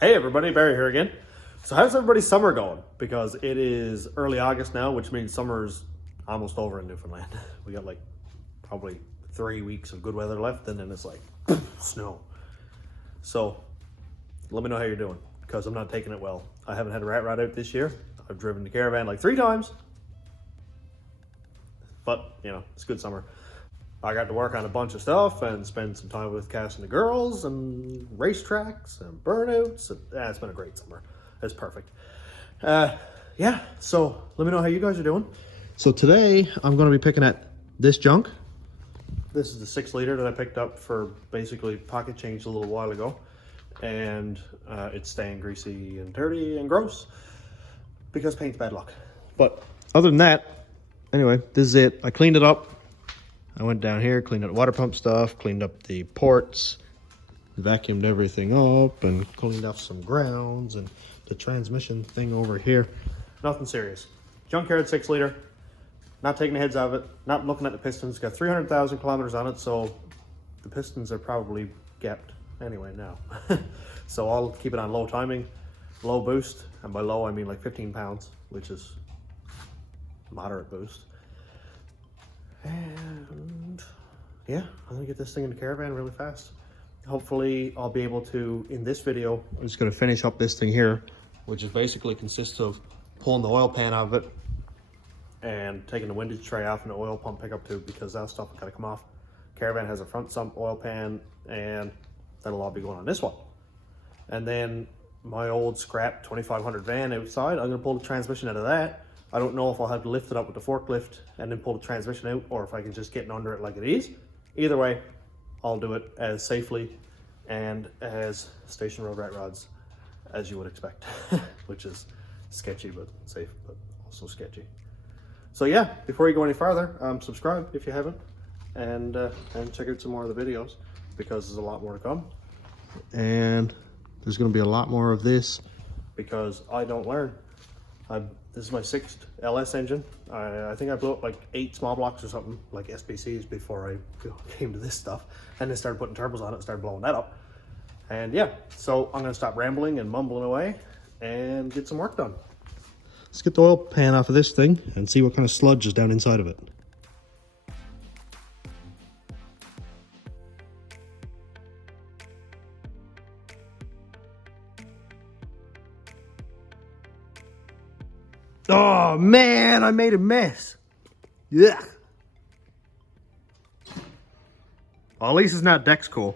Hey everybody, Barry here again. So how's everybody's summer going? Because it is early August now, which means summer's almost over in Newfoundland. We got like probably 3 weeks of good weather left, and then it's like snow. So let me know how you're doing, because I'm not taking it well. I haven't had a rat rod out this year. I've driven the caravan like 3 times, but you know, it's good summer. I got to work on a bunch of stuff and spend some time with Cass and the girls and racetracks and burnouts. It's been a great summer. It's perfect. Yeah, so let me know how you guys are doing. So today I'm going to be picking at this junk. This is the 6 liter that I picked up for basically pocket change a little while ago. And it's staying greasy and dirty and gross because paint's bad luck. But other than that, anyway, this is it. I cleaned it up. I went down here, cleaned up water pump stuff, cleaned up the ports, vacuumed everything up, and cleaned off some grounds and the transmission thing over here. Nothing serious. Junkyard 6 liter, not taking the heads out of it, not looking at the pistons. Got 300,000 kilometers on it, so the pistons are probably gapped anyway now. So I'll keep it on low timing, low boost, and by low I mean like 15 pounds, which is moderate boost. And yeah, I'm gonna get this thing in the caravan really fast. Hopefully I'll be able to, in this video, I'm just gonna finish up this thing here, which is basically consists of pulling the oil pan out of it and taking the windage tray off and the oil pump pickup tube, because that stuff has gotta come off. Caravan has a front sump oil pan, and that'll all be going on this one. And then my old scrap 2500 van outside, I'm gonna pull the transmission out of that. I don't know if I'll have to lift it up with the forklift and then pull the transmission out, or if I can just get under it like it is. Either way, I'll do it as safely and as station road rat rods as you would expect, which is sketchy but safe, but also sketchy. So yeah, before you go any farther, subscribe if you haven't, and check out some more of the videos, because there's a lot more to come. And there's going to be a lot more of this, because I don't learn. This is my 6th LS engine. I think I blew up like 8 small blocks or something, like SBCs, before I came to this stuff, and then started putting turbos on it and started blowing that up. And yeah, so I'm gonna stop rambling and mumbling away and get some work done. Let's get the oil pan off of this thing and see what kind of sludge is down inside of it. Oh man, I made a mess. Yeah. Well, at least it's not Dexcool.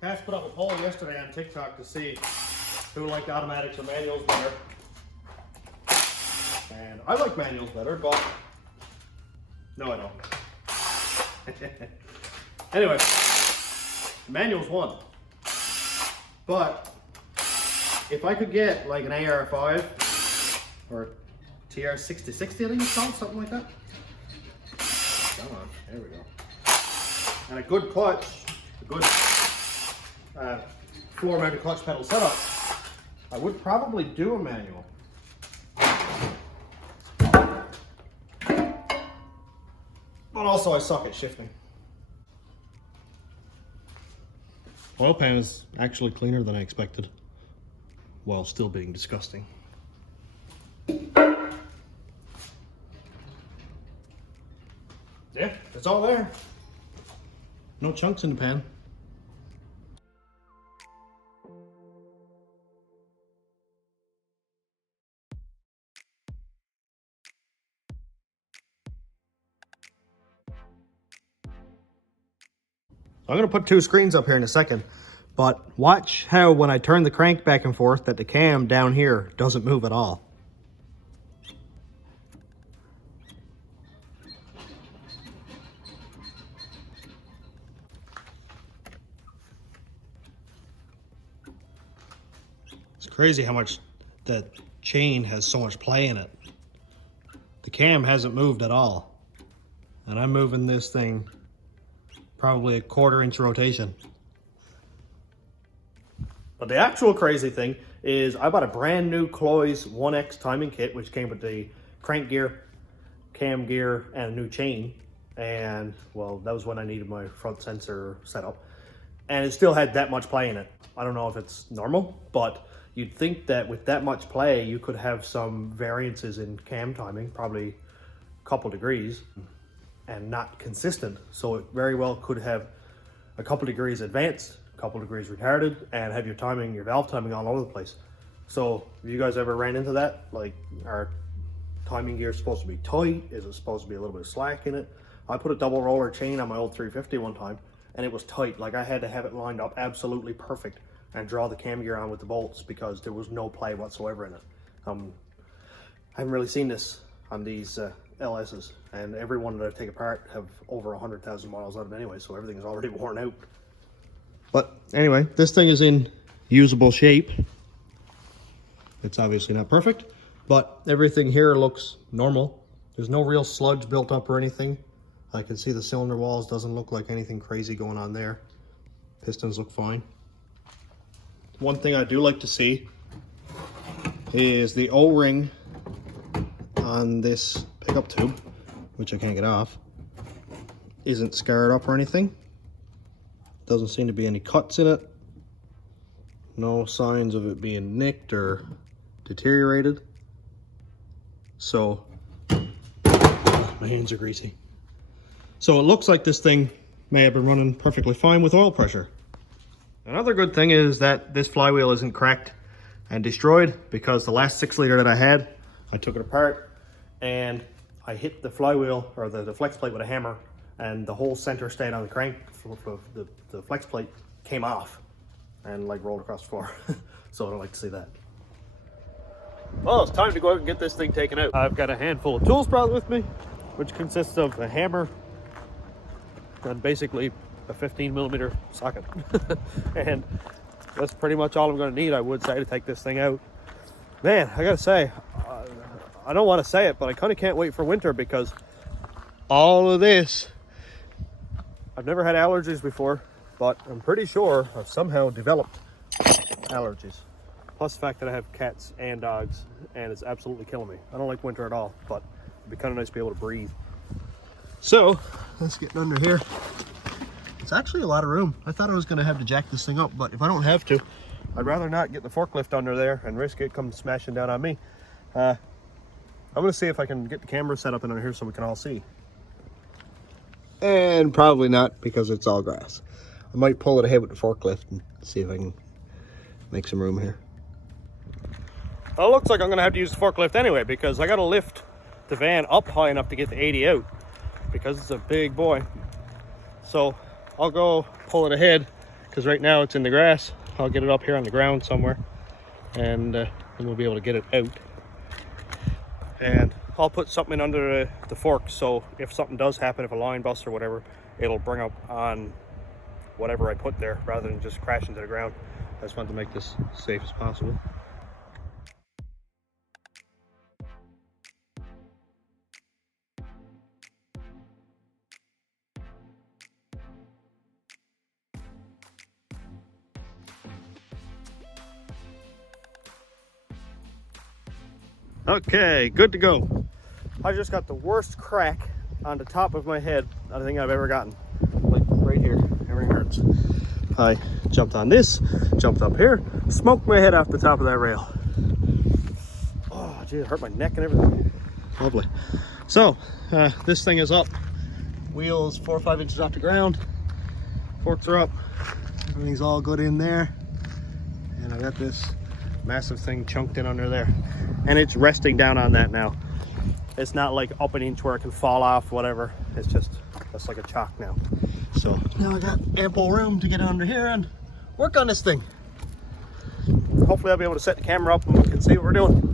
Cass put up a poll yesterday on TikTok to see who liked automatics or manuals better. And I like manuals better, but no, I don't. Anyway. Manual's won, but if I could get like an AR5 or TR6060, I think it's called, something like that. Come on, there we go. And a good clutch, a good floor-mounted clutch pedal setup, I would probably do a manual. But also I suck at shifting. Oil pan is actually cleaner than I expected, while still being disgusting. Yeah, it's all there. No chunks in the pan. I'm gonna put 2 screens up here in a second, but watch how when I turn the crank back and forth that the cam down here doesn't move at all. It's crazy how much that chain has so much play in it. The cam hasn't moved at all, and I'm moving this thing probably a 1/4 inch rotation. But the actual crazy thing is I bought a brand new Cloy's 1X timing kit, which came with the crank gear, cam gear, and a new chain. and well, that was when I needed my front sensor set up, and it still had that much play in it. I don't know if it's normal, but you'd think that with that much play, you could have some variances in cam timing, probably a couple degrees, and not consistent. So it very well could have a couple degrees advanced, a couple degrees retarded, and have your timing, your valve timing all over the place. So have you guys ever ran into that? Like, our timing gear is supposed to be tight? Is it supposed to be a little bit of slack in it? I put a double roller chain on my old 350 one time, and it was tight. Like, I had to have it lined up absolutely perfect and draw the cam gear on with the bolts because there was no play whatsoever in it. I haven't really seen this on these LS's, and every one that I take apart have over 100,000 miles on it anyway, so everything is already worn out. But anyway, this thing is in usable shape. It's obviously not perfect, but everything here looks normal. There's no real sludge built up or anything. I can see the cylinder walls, doesn't look like anything crazy going on there. Pistons look fine. One thing I do like to see is the O-ring on this pickup tube, which I can't get off, isn't scarred up or anything. Doesn't seem to be any cuts in it. No signs of it being nicked or deteriorated. So, my hands are greasy. So it looks like this thing may have been running perfectly fine with oil pressure. Another good thing is that this flywheel isn't cracked and destroyed, because the last 6 liter that I had, I took it apart and I hit the flywheel or the flex plate with a hammer, and the whole center stayed on the crank. The flex plate came off and like rolled across the floor. So I don't like to see that. Well, it's time to go out and get this thing taken out. I've got a handful of tools brought with me, which consists of a hammer and basically a 15mm socket. And that's pretty much all I'm going to need, I would say, to take this thing out. Man, I gotta say, I don't want to say it, but I kind of can't wait for winter, because all of this, I've never had allergies before, but I'm pretty sure I've somehow developed allergies. Plus the fact that I have cats and dogs, and it's absolutely killing me. I don't like winter at all, but it'd be kind of nice to be able to breathe. So let's get under here. It's actually a lot of room. I thought I was going to have to jack this thing up, but if I don't have to, I'd rather not get the forklift under there and risk it come smashing down on me. I'm going to see if I can get the camera set up under here so we can all see. And probably not, because it's all grass. I might pull it ahead with the forklift and see if I can make some room here. Well, it looks like I'm going to have to use the forklift anyway, because I got to lift the van up high enough to get the 80 out, because it's a big boy. So I'll go pull it ahead, because right now it's in the grass. I'll get it up here on the ground somewhere, and then we'll be able to get it out. And I'll put something under the fork, so if something does happen, if a line busts or whatever, it'll bring up on whatever I put there rather than just crash into the ground. I just wanted to make this as safe as possible. Okay, good to go. I just got the worst crack on the top of my head I think I've ever gotten. Like right here, everything hurts. I jumped on this, jumped up here, smoked my head off the top of that rail. Oh, gee, it hurt my neck and everything. Lovely. So, this thing is up. Wheels 4 or 5 inches off the ground. Forks are up. Everything's all good in there. And I got this massive thing chunked in under there. And it's resting down on that now. It's not like up an inch where it can fall off, whatever. It's just like a chock now. So now I got ample room to get under here and work on this thing. Hopefully I'll be able to set the camera up and we can see what we're doing.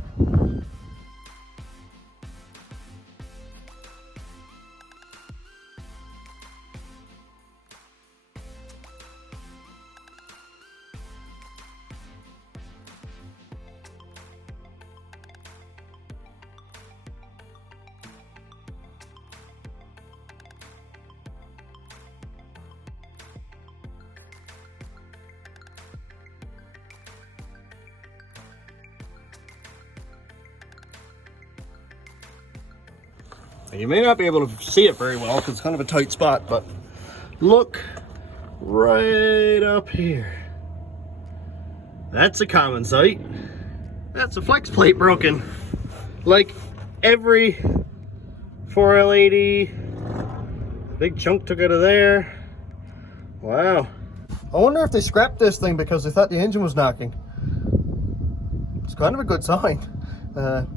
You may not be able to see it very well because it's kind of a tight spot, but look right up here. That's a common sight. That's a flex plate broken. Like every 4L80, big chunk took out of there. Wow. I wonder if they scrapped this thing because they thought the engine was knocking. It's kind of a good sign.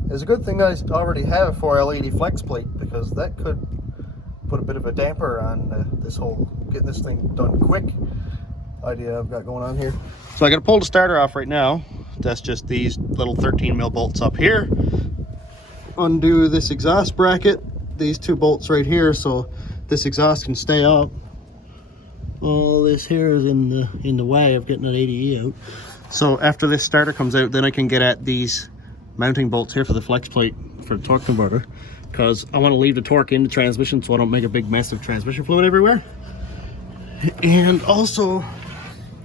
It's a good thing I already have 4L80 flex plate, because that could put a bit of a damper on this whole getting this thing done quick idea I've got going on here. So I got to pull the starter off right now. That's just these little 13mm bolts up here. Undo this exhaust bracket, these two bolts right here, so this exhaust can stay up. All this here is in the way of getting that ADE out. So after this starter comes out, then I can get at these mounting bolts here for the flex plate for the torque converter, because I want to leave the torque in the transmission so I don't make a big mess of transmission fluid everywhere. And also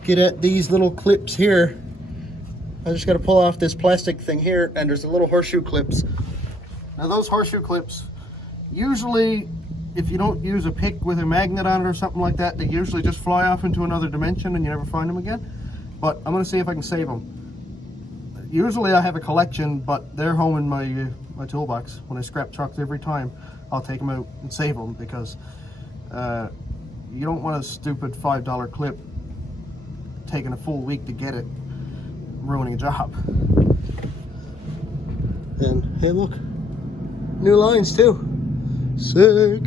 get at these little clips here. I just got to pull off this plastic thing here, and there's the little horseshoe clips. Now those horseshoe clips, usually if you don't use a pick with a magnet on it or something like that, they usually just fly off into another dimension and you never find them again. But I'm going to see if I can save them. Usually I have a collection, but they're home in my toolbox. When I scrap trucks every time, I'll take them out and save them, because you don't want a stupid $5 clip taking a full week to get it, ruining a job. And hey, look, new lines too. Sick.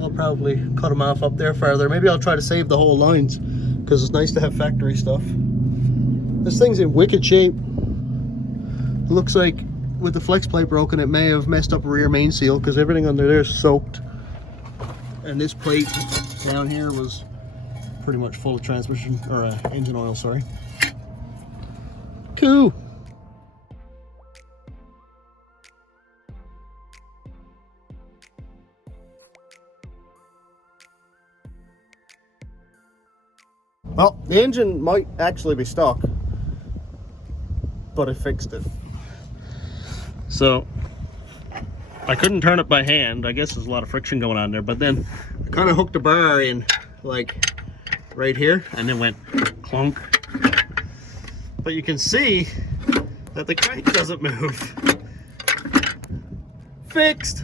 I'll probably cut them off up there farther. Maybe I'll try to save the whole lines, because it's nice to have factory stuff. This thing's in wicked shape. It looks like with the flex plate broken, it may have messed up a rear main seal, because everything under there is soaked. And this plate down here was pretty much full of transmission, or engine oil, sorry. Cool. Well, the engine might actually be stuck, but I fixed it. So I couldn't turn it by hand. I guess there's a lot of friction going on there, but then I kind of hooked the bar in like right here and then went clunk. But you can see that the crank doesn't move. Fixed.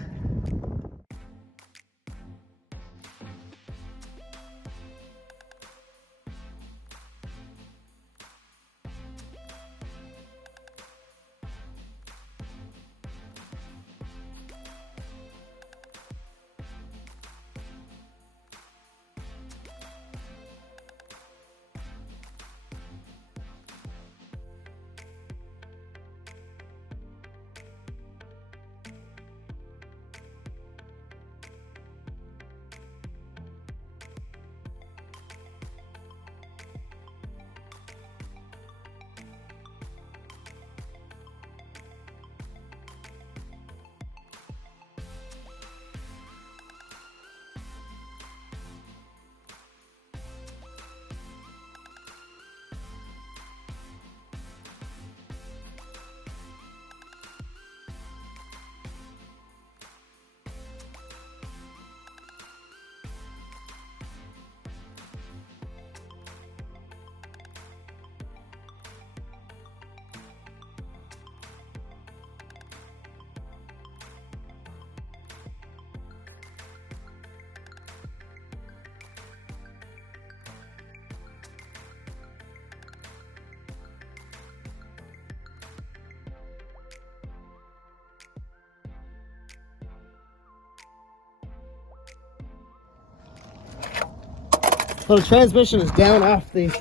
So the transmission is down off the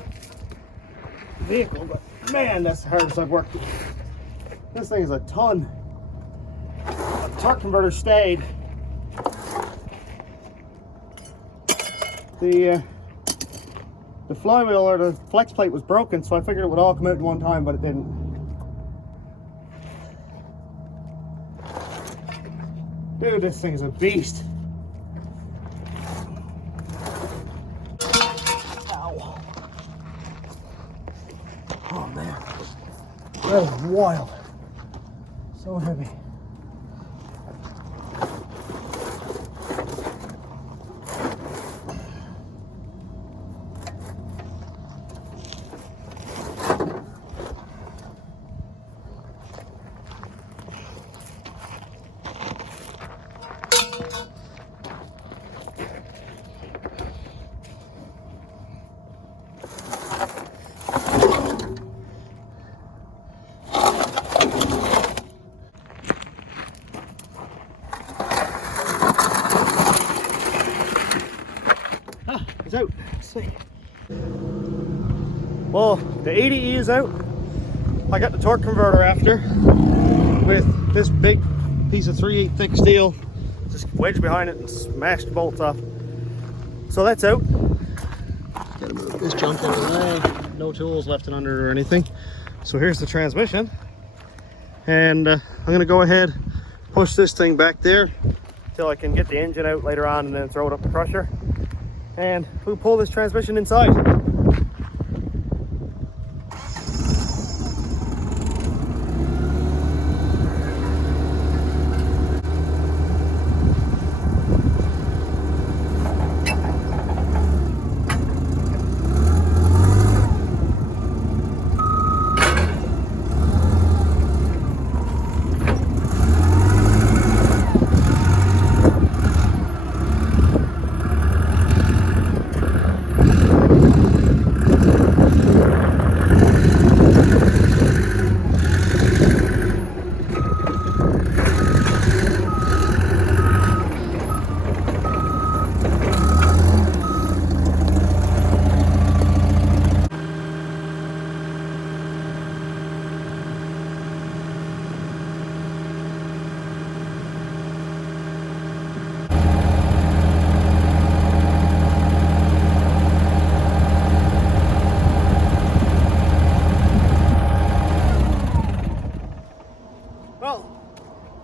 vehicle, but man, that's the hardest I've worked. This thing is a ton. The torque converter stayed. The flywheel or the flex plate was broken, so I figured it would all come out at one time, but it didn't. Dude, this thing's a beast. Oh man, that is wild. So heavy. line's out. Let's see. Well, the 80E is out. I got the torque converter after with this big piece of 3/8 thick steel. Just wedged behind it and smashed the bolts off. So that's out. Gotta move this junk out of the way. No tools left in under it or anything. So here's the transmission. And I'm gonna go ahead, push this thing back there till I can get the engine out later on and then throw it up the crusher. And we'll pull this transmission inside.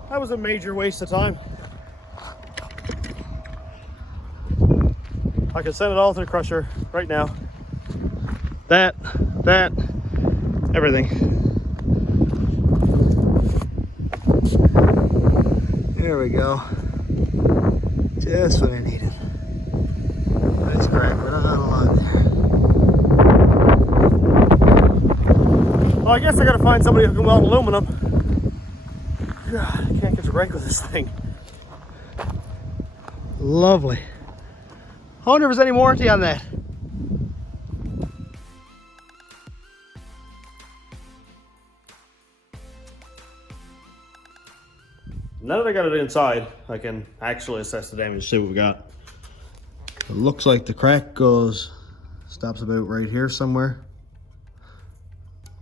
That was a major waste of time. I can send it all to the crusher right now. That, everything. There we go. Just what I needed. That's correct, but not a lot there. Well, I guess I gotta find somebody who can weld aluminum. God, I can't get a break with this thing. Lovely. I wonder if there's any warranty on that. Now that I got it inside, I can actually assess the damage, see what we got. It looks like the crack stops about right here somewhere.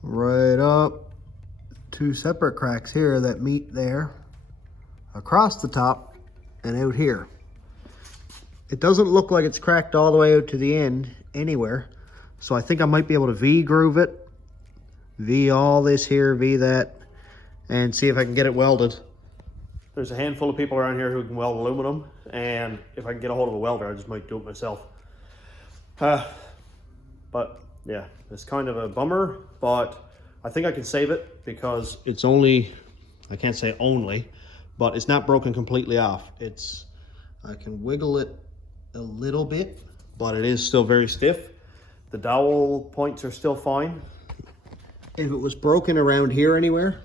Right up. Two separate cracks here that meet there, across the top and out here. It doesn't look like it's cracked all the way out to the end anywhere, so I think I might be able to V-groove it, V all this here, V that, and see if I can get it welded. There's a handful of people around here who can weld aluminum, and if I can get a hold of a welder, I just might do it myself. But yeah, it's kind of a bummer, but I think I can save it because it's only, I can't say only, but it's not broken completely off. I can wiggle it a little bit, but it is still very stiff. The dowel points are still fine. If it was broken around here anywhere,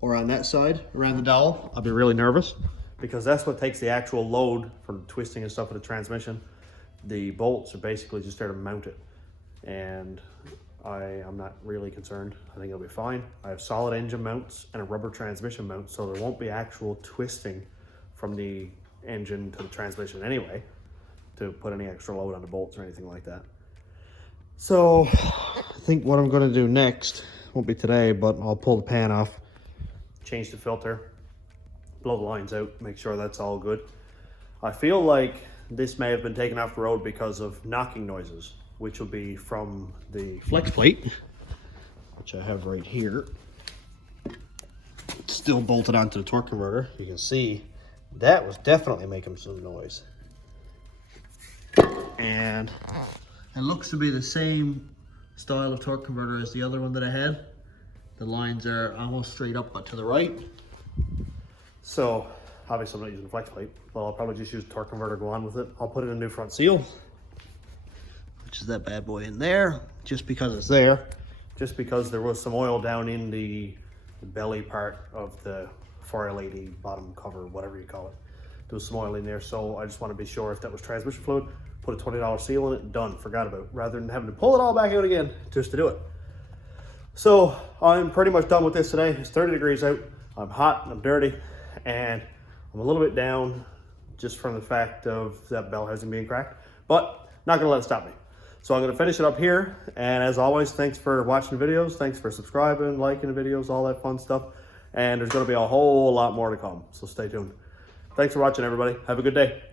or on that side, around the dowel, I'd be really nervous because that's what takes the actual load from twisting and stuff of the transmission. The bolts are basically just there to mount it. And I'm not really concerned. I think it'll be fine. I have solid engine mounts and a rubber transmission mount, so there won't be actual twisting from the engine to the transmission anyway to put any extra load on the bolts or anything like that. So I think what I'm going to do next, won't be today, but I'll pull the pan off, change the filter, blow the lines out, make sure that's all good. I feel like this may have been taken off the road because of knocking noises, which will be from the flex plate, which I have right here. It's still bolted onto the torque converter. You can see that was definitely making some noise. And it looks to be the same style of torque converter as the other one that I had. The lines are almost straight up but to the right. So obviously I'm not using the flex plate, but I'll probably just use the torque converter, go on with it. I'll put in a new front seal, which is that bad boy in there, just because it's there. Just because there was some oil down in the belly part of the 4L80 bottom cover, whatever you call it. There was some oil in there, so I just want to be sure if that was transmission fluid, put a $20 seal in it, done, forgot about it, rather than having to pull it all back out again just to do it. So I'm pretty much done with this today. It's 30 degrees out, I'm hot, I'm dirty, and I'm a little bit down just from the fact of that bell housing being cracked. But Not gonna let it stop me. So I'm gonna finish it up here. And as always, thanks for watching videos. Thanks for subscribing, liking the videos, all that fun stuff. And there's gonna be a whole lot more to come. So stay tuned. Thanks for watching, everybody. Have a good day.